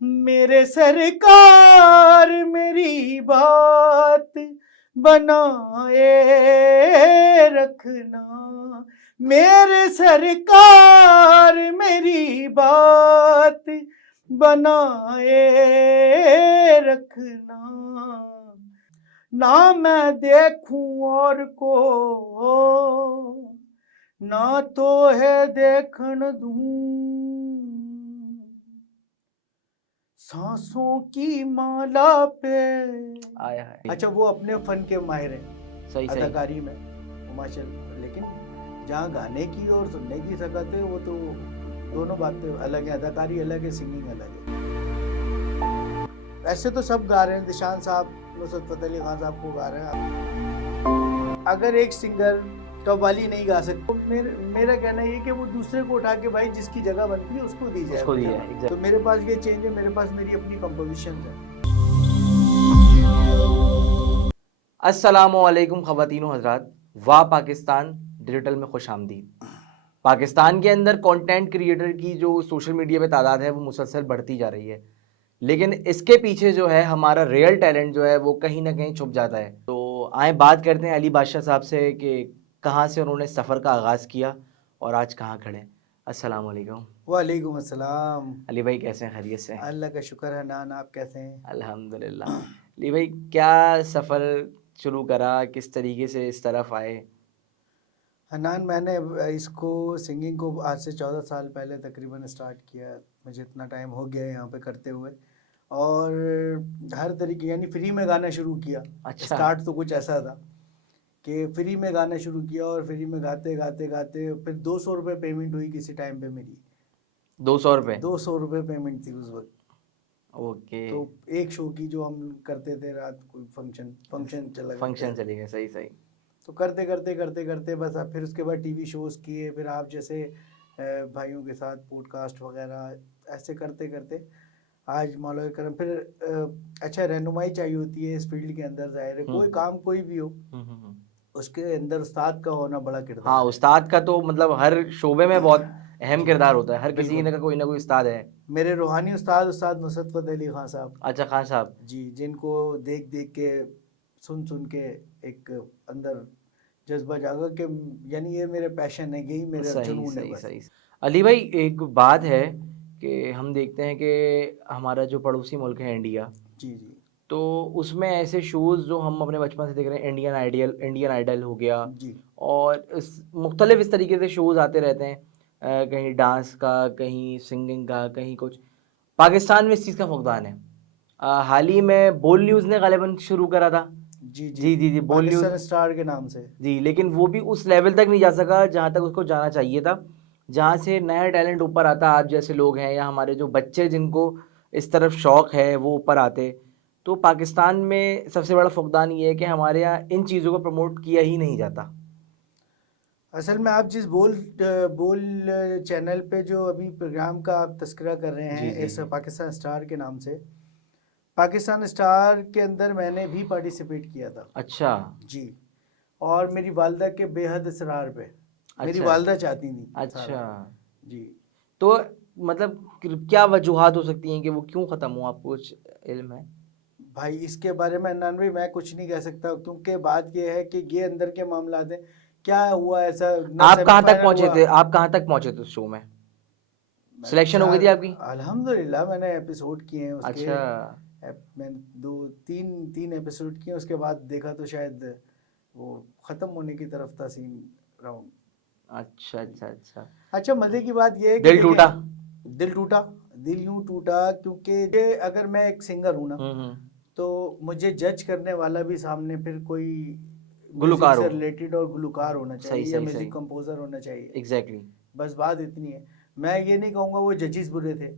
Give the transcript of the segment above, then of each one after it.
मेरे सरकार मेरी बात बनाए रखना, मेरे सरकार मेरी बात बनाए रखना, ना मैं देखूं और को, ना तो है देखन दूं, सांसों की माला पे। आया है। अच्छा, वो अपने फन के माहिर हैं, सही सही। अदाकारी में माशा, लेकिन जहाँ गाने की और सुनने की सकत है वो तो दोनों बातें अलग है, अदाकारी अलग है, सिंगिंग अलग है। ऐसे तो सब गा रहे हैं, निशान साहब, नुसरत फतेह अली खान साहब को गा रहे हैं। अगर एक सिंगर कव्वाली नहीं गा सकते तो मेरा कहना ये कि वो दूसरे को उठा के भाई जिसकी जगह बनती है उसको दी जाए, उसको दी जाए, exactly। तो मेरे पास ये चेंज है, मेरे पास मेरी अपनी कंपोजिशन है। अस्सलामुअलैकुम ख़वातीनो हज़रात, वाह पाकिस्तान डिजिटल में खुश आमदीद। पाकिस्तान के अंदर कंटेंट क्रिएटर की जो सोशल मीडिया पे तादाद है वो मुसलसल बढ़ती जा रही है, लेकिन इसके पीछे जो है हमारा रियल टैलेंट जो है वो कहीं ना कहीं छुप जाता है। तो आए बात करते हैं अली बादशाह साहब से कि कहाँ से उन्होंने सफ़र का आगाज़ किया और आज कहाँ खड़े हैं। अस्सलाम वालेकुम। वालेकुम अस्सलाम। अली भाई कैसे हैं, खैरियत से? अल्लाह का शुक्र है। नान, आप कैसे हैं? अल्हम्दुलिल्लाह। अली भाई क्या सफ़र शुरू करा, किस तरीके से इस तरफ आए? हनान, मैंने इसको सिंगिंग को आज से 14 साल पहले तकरीबन स्टार्ट किया। मुझे इतना टाइम हो गया है यहाँ पे करते हुए, और हर तरीके यानी फ्री में गाना शुरू किया। अच्छा। स्टार्ट तो कुछ ऐसा था कि फ्री में गाना शुरू किया, और फ्री में गाते गाते गाते फिर 200 रुपये पेमेंट हुई किसी टाइम पे मेरी। 200 रुपये? 200 रुपये पेमेंट थी उस वक्त। ओके। तो एक शो की जो हम करते थे, रात कोई फंक्शन चला गया, फंक्शन चली गए, सही सही। तो करते करते करते करते बस अब फिर उसके बाद टीवी शोज़ किए, फिर आप जैसे भाइयों के साथ पॉडकास्ट वगैरह, ऐसे करते करते आज मौला करम फिर अच्छा, रहनुमाई चाहिए होती है इस फील्ड के अंदर। जाहिर है कोई काम कोई भी हो, उसके अंदर उस्ताद का होना बड़ा किरदार हाँ, है। उस्ताद का तो मतलब हर शोबे में बहुत अहम जी, किरदार होता है, हर किसी बिल्कुल। का कोई ना कोई उस्ताद है। मेरे रूहानी उस्ताद उस्ताद नुसरत फतेह अली खान साहब, अच्छा, खान साहब। जी, जिनको देख देख के, सुन सुन के एक अंदर जज्बा जागा कि यानी ये मेरे पैशन है, यही मेरा सही जुनून है सही बस। सही। अली भाई एक बात है कि हम देखते हैं कि हमारा जो पड़ोसी मुल्क है इंडिया, जी जी तो उसमें ऐसे शोज़ जो हम अपने बचपन से देख रहे हैं, इंडियन आइडल हो गया, जी। और मुख्तलिफ इस तरीके से शोज़ आते रहते हैं, कहीं डांस का, कहीं सिंगिंग का, कहीं कुछ। पाकिस्तान में इस चीज़ का फुकदान है। हाल ही में बोल न्यूज़ ने गालिबन शुरू करा था। जी जी। जी जी जी, बोल न्यूज़। पाकिस्तान स्टार के नाम से। जी, लेकिन वो भी उस लेवल तक नहीं जा सका जहाँ तक उसको जाना चाहिए था, जहाँ से नया टैलेंट ऊपर आता, आप जैसे लोग हैं या हमारे जो बच्चे जिनको इस तरफ शौक़ है वो ऊपर आते। तो पाकिस्तान में सबसे बड़ा फुकदान ये है कि हमारे यहाँ इन चीज़ों को प्रमोट किया ही नहीं जाता। असल में आप जिस बोल चैनल पे जो अभी प्रोग्राम का आप तस्करा कर रहे हैं, जी, इस जी। पाकिस्तान स्टार के नाम से, पाकिस्तान स्टार के अंदर मैंने भी पार्टिसिपेट किया था। अच्छा। जी। और मेरी वालदा के बेहद इसरार पे, मेरी अच्छा। वालदा चाहती थी सारा। अच्छा। जी। तो मतलब क्या वजूहात हो सकती हैं कि वो क्यों ख़त्म हुआ, आपको कुछ इल्म है? भाई इसके बारे में अननवी मैं कुछ नहीं कह सकता, क्योंकि बात यह है कि ये अंदर के मामला हैं। क्या हुआ ऐसा, ना आप कहाँ तक सेमीफाइनल पहुँचे हुआ। थे, आप कहाँ तक पहुँचे थे उस शो में? मैंने सिलेक्शन हो गई थी आपकी? अल्हम्दुलिल्लाह मैंने एपिसोड किए हैं उसके। अच्छा। मैंने दो तीन तीन एपिसोड किए, उसके बाद देखा तो शायद वो ख़त्म होने की तरफ था सीन राउंड। अच्छा अच्छा अच्छा। अच्छा, मज़े की बात यह है कि दिल टूटा? दिल टूटा, दिल यूं टूटा, क्योंकि ये अगर मैं एक सिंगर हूँ ना, तो मुझे जज करने वाला भी सामने फिर कोई म्यूजिक गुलकार से हो। रिलेटेड और गुलकार होना सही चाहिए, या सही म्यूजिक सही। कंपोजर होना चाहिए। एग्जैक्टली। बस बात इतनी है। मैं ये नहीं कहूँगा वो जजेस बुरे थे,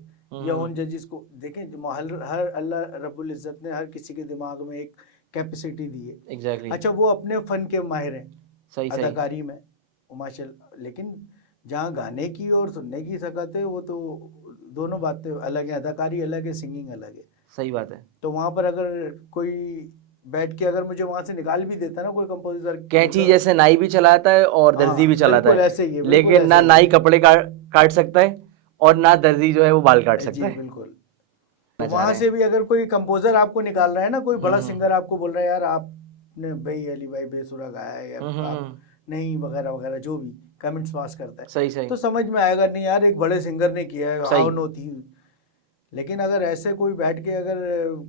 या उन जजेस को देखें, हर अल्लाह रब्बुल इज़्ज़त ने हर किसी के दिमाग में एक कैपेसिटी दी है। एग्जैक्टली। अच्छा, वो अपने फ़न के माहिर हैं, सही सही। अदाकारी में माशाल्लाह, लेकिन जहाँ गाने की और सुनने की सकत है वो तो दोनों बातें अलग हैं, अदाकारी अलग है, सिंगिंग अलग है। सही बात है। तो वहाँ पर अगर कोई बैठ के अगर मुझे वहाँ से निकाल भी देता ना कोई कंपोजर, कैंची जैसे नाई भी चलाता है और दर्जी भी हाँ चलाता बिल्कुल है, ऐसे ही है, बिल्कुल लेकिन ऐसे ना ही नाई है। कपड़े काट काट सकता है और ना दर्जी जो है वो बाल काट सकता जी है। बिल्कुल। तो चाह वहां रहे से हैं। भी अगर कोई कंपोजर आपको निकाल रहा है ना, कोई बड़ा हम्म, सिंगर आपको बोल रहा है यार आपने भाई अली भाई बेसुरा गाया है, या आप हम्म, नहीं वगैरह वगैरह जो भी कमेंट्स पास करता है, सही सही तो समझ में आएगा नहीं यार एक बड़े सिंगर ने किया है, सही। हाउ नो थी। लेकिन अगर ऐसे कोई बैठ के अगर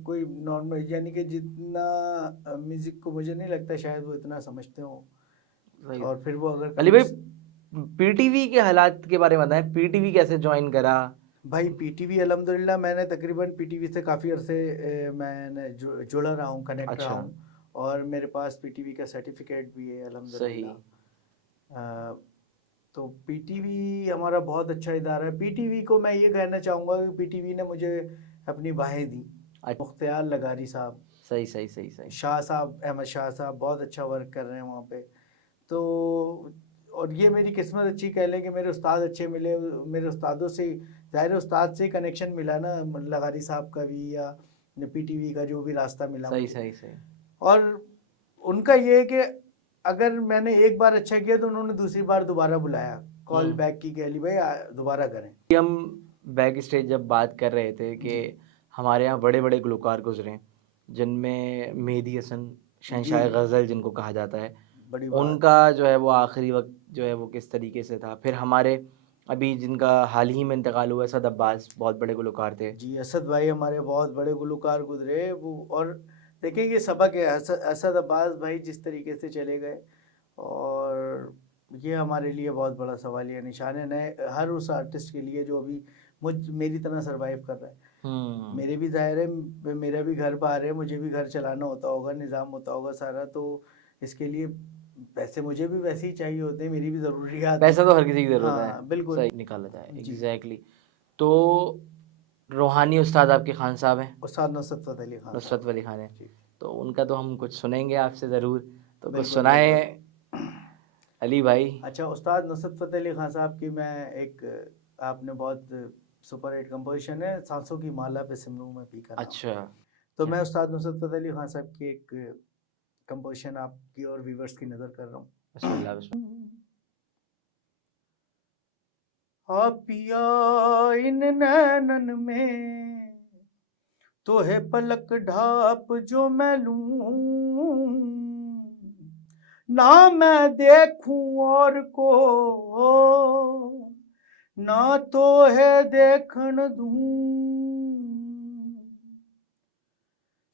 कोई नॉर्मल, यानी कि जितना म्यूजिक को मुझे नहीं लगता शायद वो इतना समझते हो, सही। और फिर वो अगर अली भाई, कमेंट्स। पीटीवी के हालात के बारे में बताएं, पीटीवी कैसे ज्वाइन करा? भाई पीटीवी अल्हम्दुलिल्लाह मैंने तकरीबन पीटीवी से काफ़ी अरसे मैंने जुड़ा रहा हूँ, कनेक्ट रहा अच्छा, हूँ, और मेरे पास पीटीवी का सर्टिफिकेट भी है सही। अल्हम्दुलिल्लाह। अ, तो पीटीवी हमारा बहुत अच्छा इदारा है। पीटीवी को मैं ये कहना चाहूँगा कि पीटीवी ने मुझे अपनी बाहें दी। अच्छा, मुख्तियार लगारी साहब, सही सही सही सही। शाह साहब, अहमद शाह साहब बहुत अच्छा वर्क कर रहे हैं वहाँ पे। तो और ये मेरी किस्मत अच्छी कह लें कि मेरे उस्ताद अच्छे मिले, मेरे उस्तादों से, ज़ाहिर है उस्ताद से कनेक्शन मिला ना, लगारी साहब का भी या पीटीवी का जो भी रास्ता मिला सही मुझे। सही सही। और उनका ये है कि अगर मैंने एक बार अच्छा किया तो उन्होंने दूसरी बार दोबारा बुलाया, कॉल बैक की कि अली भाई दोबारा करें। कि हम बैक स्टेज जब बात कर रहे थे कि जी हमारे यहाँ बड़े बड़े गुलकार गुजरे, जिनमें मेहदी हसन, जी शहंशाह गज़ल जिनको कहा जाता है, बड़ी बात। उनका जो है वो आखिरी वक्त जो है वो किस तरीके से था। फिर हमारे अभी जिनका हाल ही में इंतकाल हुआ है, सद अब्बास, बहुत बड़े गुलकार थे। जी असद भाई हमारे बहुत बड़े गुलकार गुजरे वो। और देखिए ये सबक है, असद अब्बास भाई जिस तरीके से चले गए, और ये हमारे लिए बहुत बड़ा सवालिया निशान है, नए हर उस आर्टिस्ट के लिए जो अभी मेरी तरह सरवाइव कर रहा है। मेरे भी ज़ाहिर है, मेरा भी घर बाहर है, मुझे भी घर चलाना होता होगा, निज़ाम होता होगा सारा, तो इसके लिए पैसे मुझे भी वैसे ही चाहिए होते हैं, मेरी भी ज़रूरियात हैं। पैसा तो हर किसी की ज़रूरत है, हाँ बिल्कुल। सही निकाला जाए, जी एग्जैक्टली। तो रूहानी उस्ताद आपके खान साहब हैं, उस्ताद नुसरत फ़तेह अली खान नुसरत साहब। वली खान हैं, जी तो उनका तो हम कुछ सुनेंगे आपसे ज़रूर, तो कुछ बिल्कुल सुनाए बिल्कुल। अली भाई। अच्छा, उस्ताद नुसरत फ़तेह अली खान साहब की मैं एक, आपने बहुत सुपर हिट कंपोजिशन है सांसों की माला पे सिमरू में पी का नाम। अच्छा, तो क्या? मैं उस्ताद नुसरत फ़तेह अली खान साहब की एक कंपोजिशन आपकी और व्यूवर्स की नज़र कर रहा बिस्मिल्लाह बिस्मिल्लाह। हूँ। आ पिया इन नैनन में तो है पलक ढाप जो मैं लूं, ना मैं देखूं और को, ना तो है देखन दूं।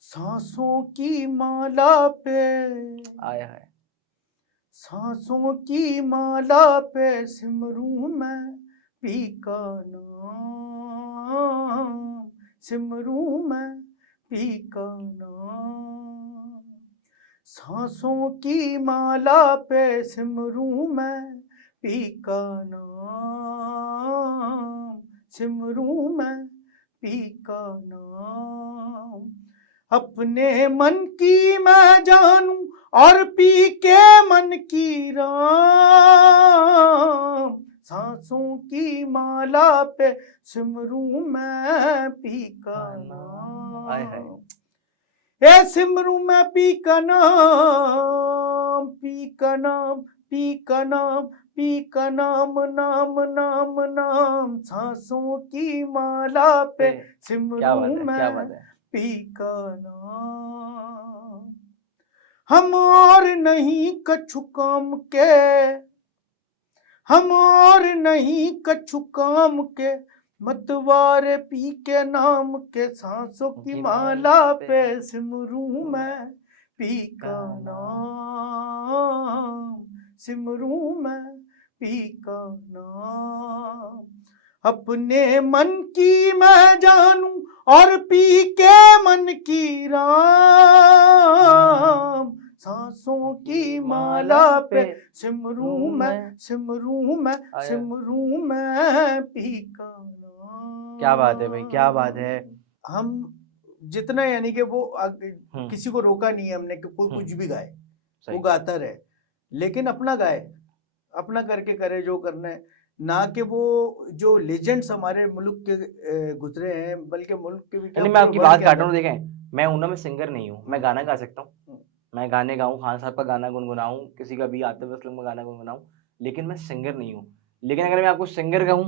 सांसों की माला पे, आया है। सांसों की माला पे सिमरूं मैं पी का नाम, सिमरूं मैं पी का नाम। सांसों की माला पे सिमरूं मैं पी का नाम, सिमरूं मैं पी का नाम। अपने मन की मैं जानूं और पी के मन की राम, सांसों की माला पे सिमरूं मैं पी का आय हाय। नाम। ए सिमरूं मैं पी का नाम, पी का नाम, पी का नाम, पी का नाम, नाम नाम नाम। सांसों की माला पे क्या बात सिमरूं है, क्या बात मैं है। पी का नाम। हम और नहीं कछु काम के, हम और नहीं कछु काम के, मतवारे पी के नाम के। सांसों की माला पे सिमरूं मैं पी का नाम, सिमरूं मैं पी का नाम। अपने मन की मैं जानूं और पी के मन की राम, सांसों की माला पे सिमरूं मैं, सिमरूं मैं, सिमरूं मैं पी का नाम। क्या बात है भाई, क्या बात है। हम जितना, यानी कि वो किसी को रोका नहीं है हमने कि कोई कुछ भी गाए, वो सही। गाता रहे, लेकिन अपना गाए, अपना करके करे जो करना है। ना कि वो जो लेजेंड्स हमारे मुल्क के गुजरे हैं, बल्कि मुल्क के भी क्या नहीं, मैं पूरे आपकी वर्ल्ड बात के काट रहा अंदर। हूँ, देखें मैं हूं ना, मैं सिंगर नहीं हूँ, मैं गाना गा सकता हूँ, मैं गाने गाऊँ, खान साहब का गाना गुनगुनाऊँ, किसी का भी आतिफ असलम का गाना गुनगुनाऊँ, लेकिन मैं सिंगर नहीं हूँ। लेकिन अगर मैं आपको सिंगर कहूँ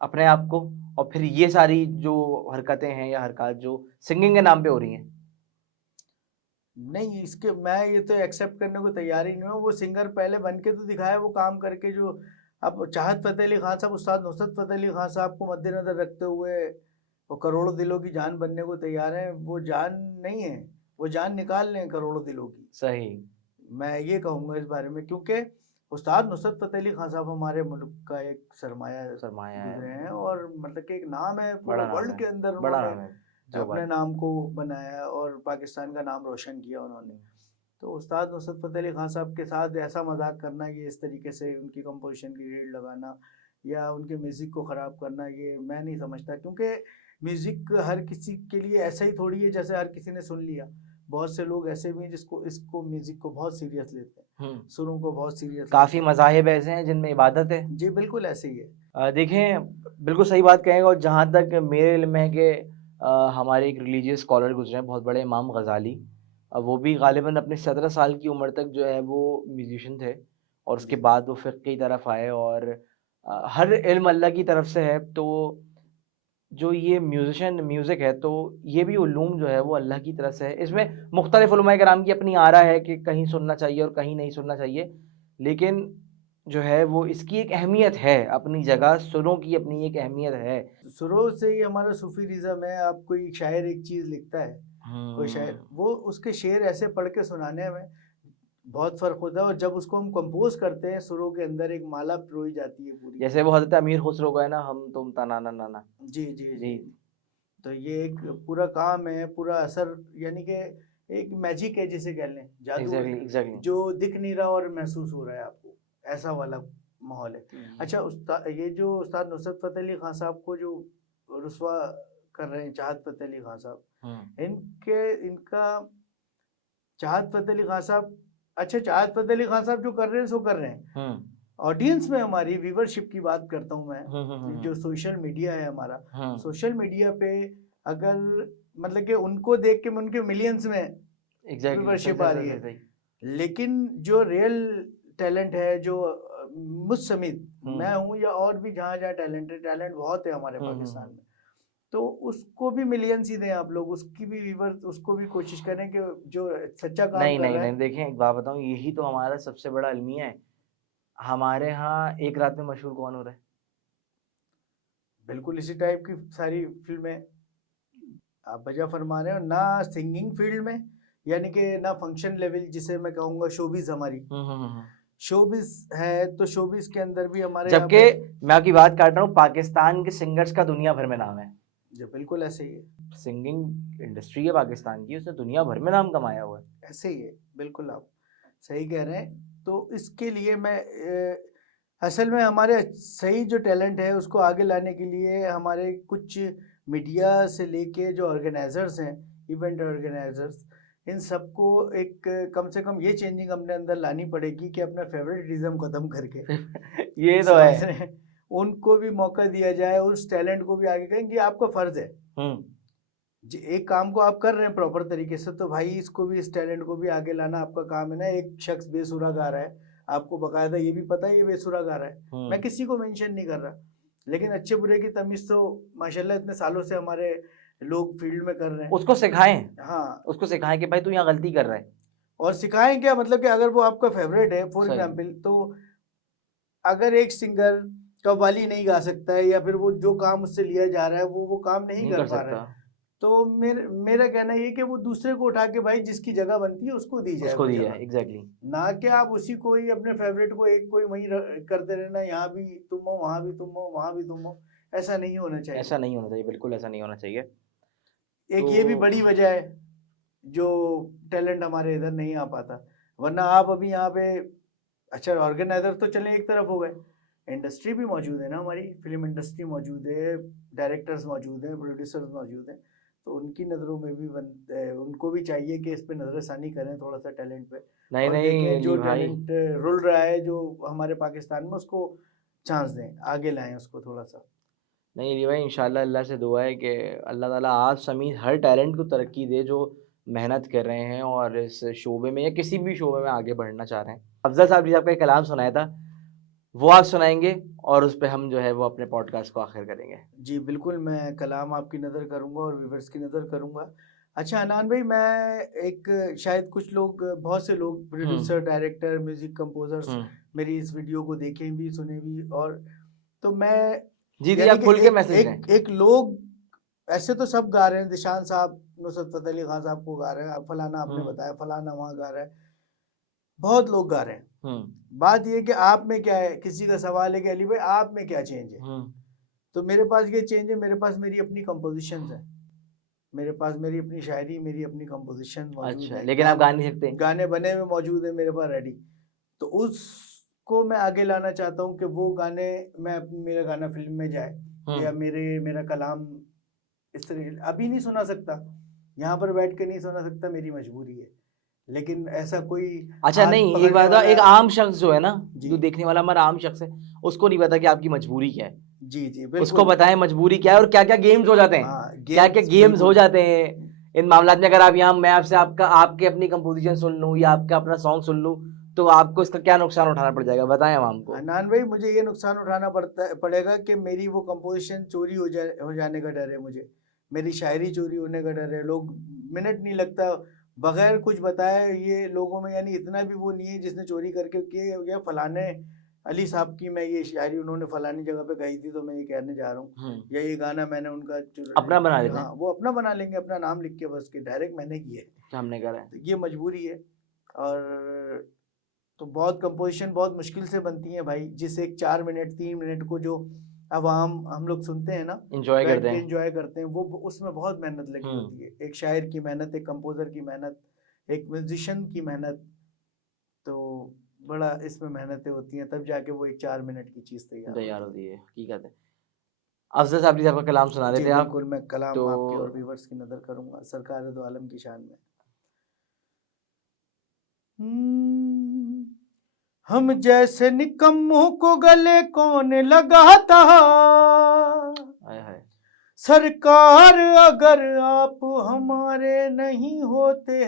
अपने आप को, और फिर ये सारी जो हरकतें हैं या हरकत जो सिंगिंग के नाम पे हो रही हैं? नहीं, इसके मैं ये तो एक्सेप्ट करने को तैयार ही नहीं हूँ। वो सिंगर पहले बन के तो दिखाया, वो काम करके जो अब चाहत फ़तेह अली खान साहब, उस्ताद नुसरत फ़तेह अली खान साहब को मद्देनज़र रखते हुए वो करोड़ों दिलों की जान बनने को तैयार हैं। वो जान नहीं है, वो जान निकाल लें करोड़ों दिलों की। सही। मैं ये कहूँगा इस बारे में, क्योंकि उस्ताद नुसरत फ़तेह अली खान साहब हमारे मुल्क का एक सरमाया सरमाया है, गुजरे हैं, और मतलब कि एक नाम है पूरे बड़ा नाम वर्ल्ड है, के अंदर। बड़ा उन्होंने नाम है, जो अपने बात। नाम को बनाया और पाकिस्तान का नाम रोशन किया उन्होंने। तो उस्ताद नुसरत फ़तेह अली खान साहब के साथ ऐसा मजाक करना, ये इस तरीके से उनकी कंपोजिशन की रेड लगाना या उनके म्यूज़िक को ख़राब करना, ये मैं नहीं समझता। क्योंकि म्यूज़िक हर किसी के लिए ऐसा ही थोड़ी है जैसे हर किसी ने सुन लिया। बहुत से लोग ऐसे भी हैं जिसको इसको म्यूज़िक को बहुत सीरियस लेते हैं, सुरों को बहुत सीरियस काफ़ी लेते हैं। मज़ाहिब ऐसे हैं जिनमें इबादत है। जी बिल्कुल ऐसे ही है। देखें, बिल्कुल सही बात कहेंगे, और जहाँ तक मेरे इल्म में है कि हमारे एक रिलीजियस स्कॉलर गुजरे हैं बहुत बड़े, इमाम गज़ाली। वो भी ग़ालिबन अपने 17 साल की उम्र तक जो है वो म्यूज़िशियन थे, और उसके जी बाद वो फ़िक़्ह की तरफ आए, और हर इल्म अल्लाह की तरफ से है। तो जो ये म्यूज़िक है, तो ये भी उलूम जो है वो अल्लाह की तरफ से है। इसमें मुख्तलिफ़ उलमाए कराम की अपनी आरा है कि कहीं सुनना चाहिए और कहीं नहीं सुनना चाहिए। लेकिन जो है वो इसकी एक अहमियत है, अपनी जगह सुरों की अपनी एक अहमियत है। शुरू से ही हमारा सूफीज़्म है। आप कोई शायर एक चीज़ लिखता है, कोई शायर, वो उसके शेर ऐसे पढ़ के सुनाने में बहुत फ़र्क होता है, और जब उसको हम कंपोज़ करते हैं सुरों के अंदर एक माला पिरोई जाती है पूरी की जैसे वो पूरी। हज़रत अमीर खुसरो का है ना, हम तुम तनाना नाना। जी, जी, जी। जी, तो ये एक पूरा काम है, पूरा असर, यानी कि एक मैजिक है जिसे कह लें, जादू है, एग्ज़ैक्टली, एग्ज़ैक्टली। जो दिख नहीं रहा और महसूस हो रहा है आपको, ऐसा वाला माहौल है। अच्छा, ये जो उस्ताद नुसरत फ़तेह अली खान साहब को जो रुस्वा कर रहे हैं, चाहत फ़तेह अली खान साहब, इनका चाहत फ़तेह अली खान साहब, अच्छा चाहत फ़तेह अली खान साहब जो कर रहे हैं सो कर रहे हैं। ऑडियंस में हमारी व्यूवरशिप की बात करता हूँ मैं, जो सोशल मीडिया है हमारा, सोशल मीडिया पे अगर मतलब कि उनको देख के उनके मिलियंस में एग्ज़ैक्टली, व्यूवरशिप आ रही है, लेकिन जो रियल टैलेंट है, जो मुझ समेत मैं हूँ या और भी जहाँ जहाँ टैलेंट बहुत है हमारे पाकिस्तान में, तो उसको भी मिलियंस ही दें आप लोग, उसकी भी व्यूवर, उसको भी कोशिश करें कि जो सच्चा काम नहीं, कर नहीं, रहा नहीं, है। देखें एक बात बताऊँ, यही तो हमारा सबसे बड़ा अलमिया है। हमारे यहाँ एक रात में मशहूर कौन हो रहा है? बिल्कुल इसी टाइप की सारी फिल्में आप वजह फरमा रहे हो ना, सिंगिंग फील्ड में, यानी कि ना फंक्शन लेवल जिसे मैं कहूँगा शोबिज हमारी, शोबिज है, तो शोबिज के अंदर भी हमारे यहाँ जबकि पे मैं आपकी बात काट रहा हूँ, पाकिस्तान के सिंगर्स का दुनिया भर में नाम है। जो बिल्कुल ऐसे ही है, सिंगिंग इंडस्ट्री है पाकिस्तान की, उसने दुनिया भर में नाम कमाया हुआ है। ऐसे ही है, बिल्कुल आप सही कह रहे हैं। तो इसके लिए मैं असल में हमारे सही जो टैलेंट है उसको आगे लाने के लिए हमारे कुछ मीडिया से लेके जो ऑर्गेनाइजर्स हैं, इवेंट ऑर्गेनाइजर्स, इन सबको एक कम से कम ये चेंजिंग अपने अंदर लानी पड़ेगी कि अपना फेवरेटिज्म ख़त्म करके ये तो समझ है। रहे हैं, उनको भी मौका दिया जाए, उस टैलेंट को भी आगे करें कि आपका फ़र्ज़ है। एक काम को आप कर रहे हैं प्रॉपर तरीके से, तो भाई इसको भी, इस टैलेंट को भी आगे लाना आपका काम है ना। एक शख्स बेसुरा गा रहा है, आपको बकायदा ये भी पता है ये बेसुरा गा रहा है, मैं किसी को मेंशन नहीं कर रहा, लेकिन अच्छे बुरे की तमीज़ तो माशाल्लाह इतने सालों से हमारे लोग फील्ड में कर रहे हैं। उसको सिखाएं, हाँ, उसको सिखाएं कि भाई तू यहाँ गलती कर रहा है। और सिखाएं क्या, मतलब कि अगर वो आपका फेवरेट है फॉर सही। एग्जाम्पल, तो अगर एक सिंगर कव्वाली नहीं गा सकता है या फिर वो जो काम उससे लिया जा रहा है वो काम नहीं कर कर पा रहा सकता, है, तो मेरा कहना ये कि वो दूसरे को उठा के भाई जिसकी जगह बनती है उसको दी जाए उसको वो दिया जगह, है, एग्जैक्टली। ना कि आप उसी को ही अपने फेवरेट को एक कोई वहीं करते रहना, यहाँ भी तुम हो, वहाँ भी तुम हो, वहाँ भी तुम हो। ऐसा नहीं होना चाहिए। ऐसा नहीं होना चाहिए, बिल्कुल ऐसा नहीं होना चाहिए। एक तो ये भी बड़ी वजह है जो टैलेंट हमारे इधर नहीं आ पाता, वरना आप अभी यहाँ पे, अच्छा ऑर्गेनाइजर तो चले एक तरफ हो गए, इंडस्ट्री भी मौजूद है ना, हमारी फिल्म इंडस्ट्री मौजूद है, डायरेक्टर्स मौजूद हैं, प्रोड्यूसर्स मौजूद हैं, तो उनकी नज़रों में भी उनको भी चाहिए कि इस पे नज़रसानी करें थोड़ा सा टैलेंट पे, नहीं, और नहीं देखें जो अली भाई, टैलेंट रुल रहा है जो हमारे पाकिस्तान में, उसको चांस दें, आगे लाएं उसको थोड़ा सा। नहीं अली भाई, इंशाल्लाह अल्लाह से दुआ है कि अल्लाह ताला आप समेत हर टैलेंट को तरक्की दे जो मेहनत कर रहे हैं और इस शोबे में या किसी भी शोबे में आगे बढ़ना चाह रहे हैं। अफजल साहब जी, आपका एक कलाम सुनाया था, वो आप सुनाएंगे और उस पे हम जो है वो अपने पॉडकास्ट को आखिर करेंगे। जी बिल्कुल, मैं कलाम आपकी नज़र करूँगा और व्यूवर्स की नज़र करूँगा। अच्छा अनान भाई, मैं एक शायद कुछ लोग, बहुत से लोग प्रोड्यूसर, डायरेक्टर, म्यूज़िक कंपोज़र्स मेरी इस वीडियो को देखें भी, सुने भी, और तो मैं जी यानी आप कि खुल के मैसेज दें। एक लोग ऐसे तो सब गा रहे हैं, निशान साहब, नुसरत फ़तेह अली खान साहब को गा रहे हैं, फलाना आपने बताया, फलाना वहाँ गा रहा है, बहुत लोग गा रहे हैं। बात ये कि आप में क्या है, किसी का सवाल है कि अली भाई आप में क्या चेंज है, तो मेरे पास ये चेंज है, मेरे पास मेरी अपनी कंपोजिशंस है, मेरे पास मेरी अपनी शायरी, मेरी अपनी कंपोजिशन मौजूद अच्छा, है, लेकिन आप गा नहीं सकते। गाने बने हुए मौजूद है मेरे पास रेडी, तो उसको मैं आगे लाना चाहता हूँ कि वो गाने मेरा गाना फिल्म में जाए, या मेरा कलाम इस तरह अभी नहीं सुना सकता, यहाँ पर बैठ के नहीं सुना सकता, मेरी मजबूरी है, लेकिन ऐसा कोई अच्छा हाथ नहीं, एक पकड़ने बात वाला एक आम शख्स जो है ना, जी जो देखने वाला हमारा आम शख्स है, उसको नहीं पता कि आपकी मजबूरी क्या है। जी जी उसको बिल्कुल, बताएं मजबूरी क्या है और क्या क्या गेम्स हो जाते हैं, हाँ क्या क्या गेम्स गेम्स हो बिल्कुल, जाते हैं इन मामलात में। अगर आप यहाँ मैं आपसे आपके अपनी कंपोजिशन सुन लूँ या आपका अपना सॉन्ग सुन लूँ, तो आपको इसका क्या नुकसान उठाना पड़ जाएगा, बताएं हम हमको। अनान भाई मुझे ये नुकसान उठाना पड़ेगा कि मेरी वो कंपोजिशन चोरी हो जाने का डर है, मुझे मेरी शायरी चोरी होने का डर है, लोग मिनट नहीं लगता बगैर कुछ बताए, ये लोगों में यानी इतना भी वो नहीं है जिसने चोरी करके किए, या फलाने अली साहब की मैं ये शायरी उन्होंने फलानी जगह पे गाई थी तो मैं ये कहने जा रहा हूँ, या ये गाना मैंने उनका अपना बना लेते हैं। हाँ वो अपना बना लेंगे, अपना नाम लिख के बस, के डायरेक्ट मैंने किया है, हमने करा है। तो ये मजबूरी है। और तो बहुत कंपोजिशन बहुत मुश्किल से बनती है भाई, जिस एक 4 मिनट 3 मिनट को जो अवाम हम लोग सुनते हैं ना, इंजॉय बैठ करते के हैं। एंजॉय करते हैं, वो उसमें बहुत मेहनत लगी होती है, एक शायर की मेहनत, एक कंपोजर की मेहनत, एक म्यूजिशियन की मेहनत, तो बड़ा इसमें मेहनतें होती हैं, तब जाके वो एक 4 मिनट की चीज़ तैयार होती होती है, हकीकत है। अफजल साहब जी आपका कलाम सुना है। रहे जी थे आप, बिल्कुल, मैं तो कलाम आपके और व्यूवर्स की नज़र करूँगा सरकार दो आलम की शान में। हम जैसे निकम्मों को गले कौन लगाता, हाय हाय। सरकार अगर आप हमारे नहीं होते,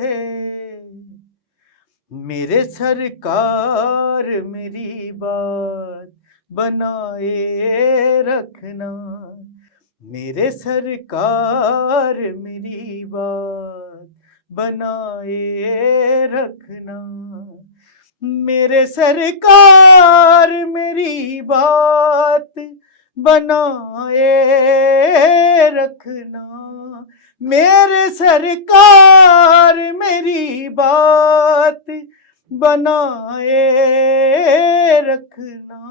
मेरे सरकार मेरी बात बनाए रखना, मेरे सरकार मेरी बात बनाए रखना, मेरे सरकार मेरी बात बनाए रखना, मेरे सरकार मेरी बात बनाए रखना,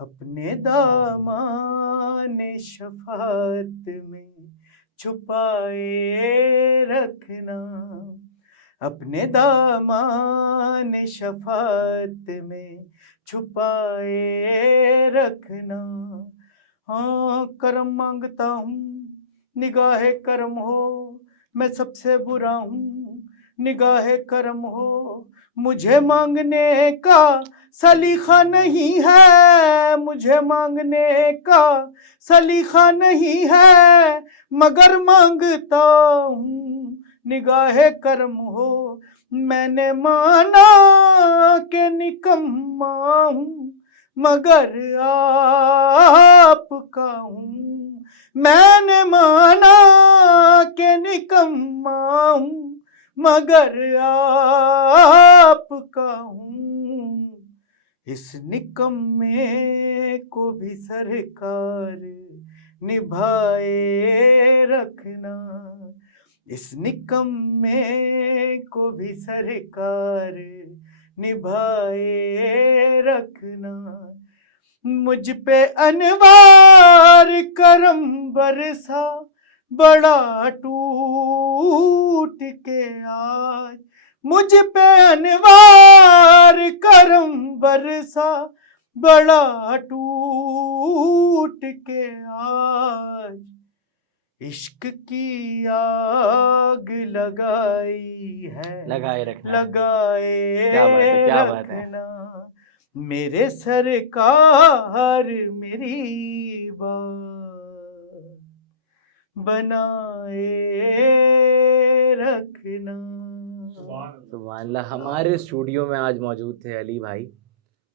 अपने दामन शफात में छुपाए रखना, अपने दामन शफात में छुपाए रखना, हाँ करम मांगता हूँ निगाहे करम हो, मैं सबसे बुरा हूँ निगाहे करम हो, मुझे मांगने का सलीखा नहीं है, मुझे मांगने का सलीखा नहीं है, मगर मांगता हूँ निगाहे करम हो, मैंने माना के निकम्मा हूँ मगर आपका हूँ, मैंने माना के निकम्मा हूँ मगर आपका हूँ, इस निकम्मे को भी सरकार निभाए रखना, इस निकम्मे को भी सरकार निभाए रखना, मुझ पे अनवार करम बरसा बड़ा टूट के आज, मुझ पे अनवार करम बरसा बड़ा टूट के आज, इश्क की आग लगाई है लगाए रखना। लगाए क्या बात है, क्या बात है। रखना, मेरे सरकार मेरी बात बनाए रखना। सुभान अल्लाह। हमारे स्टूडियो में आज मौजूद थे अली भाई,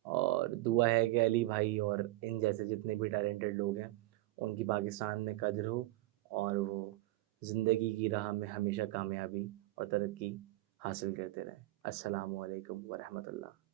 और दुआ है कि अली भाई और इन जैसे जितने भी टैलेंटेड लोग हैं उनकी पाकिस्तान में कदर हो और वो ज़िंदगी की राह में हमेशा कामयाबी और तरक्की हासिल करते रहें। अस्सलामु अलैकुम व रहमतुल्लाह।